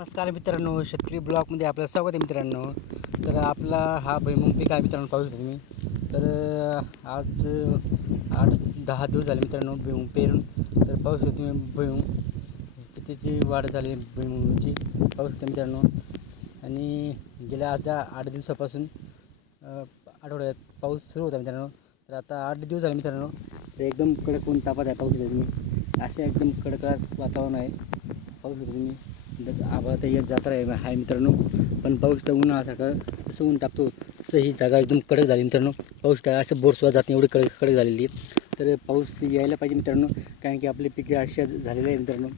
नमस्कार मित्रांनो, शेतकरी ब्लॉगमध्ये आपलं स्वागत आहे मित्रांनो. तर आपला हा भुईमुग पीक आहे मित्रांनो, पाहू शकता तुम्ही. तर आज 8-10 दिवस झाले मित्रांनो भुईमुग पेरून. तर पाहू शकता तुम्ही भुईमुग कितीची वाढ झाली भुईमुगाची पाहू शकता मित्रांनो. आणि गेल्या आज 8 दिवसापासून आठवड्यात पाऊस सुरू होता मित्रांनो. तर आता 8 दिवस झाले मित्रांनो. तर एकदम कडक ऊन तापत आहे, पाहू शकता तुम्ही. असे एकदम कडकडाट वातावरण आहे, पाहू शकता तुम्ही. आभाळ तर येत जात आहे मित्रांनो, पण पाऊस तर उन्हासारखं जसं ऊन तापतो तसं ही जागा एकदम कडक झाली मित्रांनो. पाऊस तर असं बोरसुद्धा जात नाही, एवढी कडक झालेली आहे. तर पाऊस यायला पाहिजे मित्रांनो, कारण की आपले पिके अशा झालेले आहे मित्रांनो.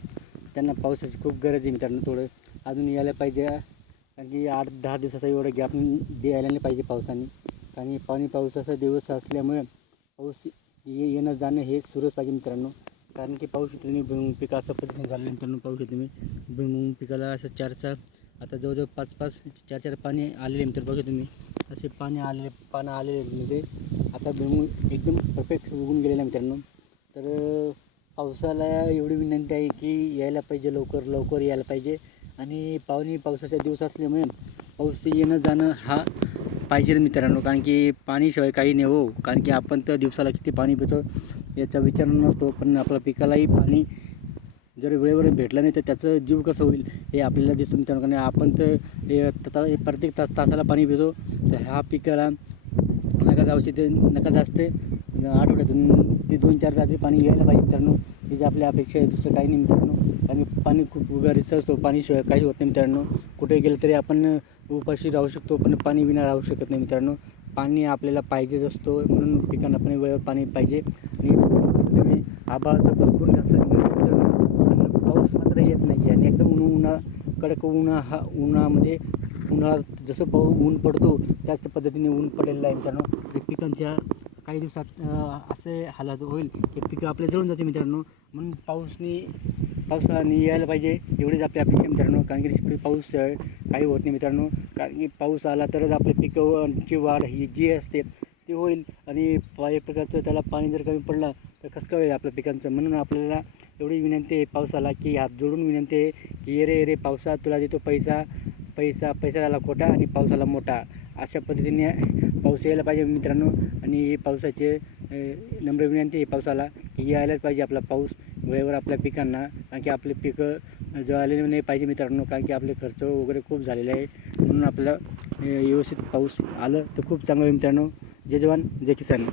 त्यांना पावसाची खूप गरज आहे मित्रांनो. थोडं अजून यायला पाहिजे, कारण की 8-10 दिवसाचा एवढा गॅप द्यायला नाही पाहिजे पावसाने. कारण पावसाचा दिवस असल्यामुळे पाऊस येणं जाणं हे सुरूच पाहिजे मित्रांनो. कारण की पाहू शकता तुम्ही भुईमुग पीक असं पद्धतीने झालं मित्रांनो. पाहू शकता तुम्ही भुईमुग पिकाला असं 4 आता जवळजवळ 5-5 4-4 पाणी आलेले मित्र. बघा तुम्ही असे पानं आलेले म्हणजे आता भुईमुग एकदम परफेक्ट उगून गेलेला मित्रांनो. तर पावसाला एवढी विनंती आहे की यायला पाहिजे, लवकर यायला पाहिजे. आणि पावसाचा दिवस असल्यामुळे पाऊस येणं जाणं हा पाहिजे मित्रांनो. कारण की पाणीशिवाय काही नाही हो. कारण की आपण तर दिवसाला किती पाणी पितो याचा विचार नसतो, पण आपल्या पिकालाही पाणी जर वेळेवर भेटलं नाही तर त्याचं जीव कसं होईल हे आपल्याला दिसून मित्रांनो. कारण आपण तर प्रत्येक तासाला पाणी पितो. तर ह्या पिकाला नका जास्त आठवड्यातून ते 2-4 तास पाणी यायला पाहिजे मित्रांनो. ही जी आपली अपेक्षा आहे, दुसरं काही नाही मित्रांनो. आणि पाणी खूप गरजेचं असतो, पाणीशिवाय काही होत नाही मित्रांनो. कुठे गेलं तरी आपण उपाशी राहू शकतो, पण पाणी विना राहू शकत नाही मित्रांनो. पाणी आपल्याला पाहिजेच असतो, म्हणून पिकांना पण वेळेवर पाणी पाहिजे. आणि आभाळ तर भरपूर असं पण पाऊस मात्र येत नाही. आणि एकदम कडक उन्हामध्ये उन्हाळ्यात जसं ऊन पडतो त्याच पद्धतीने ऊन पडलेलं आहे मित्रांनो. पिकांच्या काही दिवसात असे हालात होईल की पिकं आपले जळून जाते मित्रांनो. म्हणून पावसाने यायला पाहिजे एवढीच आपली अपेक्षा मित्रांनो. कारण की पाऊस काही होत नाही मित्रांनो. कारण की पाऊस आला तरच आपले पिकांची वाढ ही जी असते ती होईल. आणि एक प्रकारचं त्याला पाणी जर कमी पडलं तर कसं काय होईल आपल्या पिकांचं. म्हणून आपल्याला एवढी विनंती आहे पावसाला, की हात जोडून विनंती आहे की ये रे पावसा, तुला देतो पैसा खोटा आणि पावसाला मोठा. अशा पद्धतीने पाऊस यायला पाहिजे मित्रांनो. आणि पावसाचे नम्र विनंती आहे पावसाला की यायलाच पाहिजे आपला पाऊस वेळेवर आपल्या पिकांना. कारण की आपले पिकं जळाले नाही पाहिजे मित्रांनो. कारण की आपले खर्च वगैरे खूप झालेले आहे. म्हणून आपल्याला व्यवस्थित पाऊस आलं तर खूप चांगलं आहे मित्रांनो. जय जवान जय किसान.